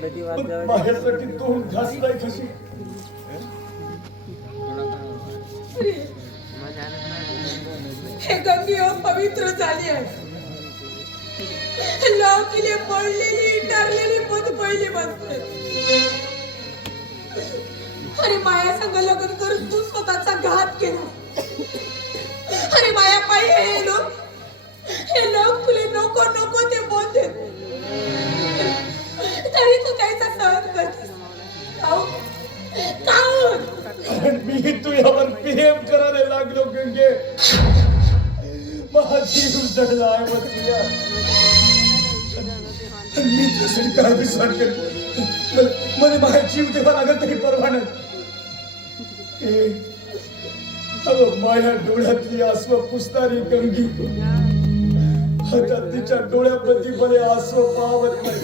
माझ्यासाठी दोन घासलाय कशी हे गंगे पवित्र झाली आहे. लौकिले पडलेली डरलेली पद पहिली बनते अरे माया संग लग्न करून तू स्वतःचा घात केला. अरे माया पायी हे लोक लागलो माझी उजळला आहे मग मी तुझ्यासाठी काय विचार करतो मला- मला माझा लागत तरी परवा नाही. अगं माझ्या डोळ्यातली आसव पुसणारी गंगी. आता तिच्या डोळ्यामध्ये बरे आसव पावत नाही.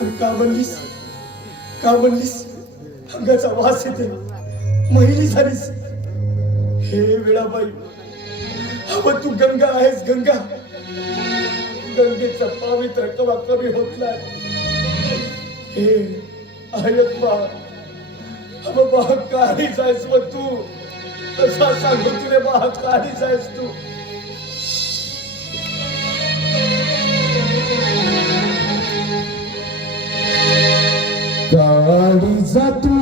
आणि का म्हणलीस? का म्हणलीस? अंगाचा वास येते. महिली झालीस. हे वेळाबाई अव तू गंगा आहेस गंगा. गंगेचा पावित्र कवा कमी होत नाही हे आहेत बा. अव बा काहीच आहेस व तू. कसा सांगू तुले बा काहीच आहेस तू. काळीचा तू.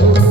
you.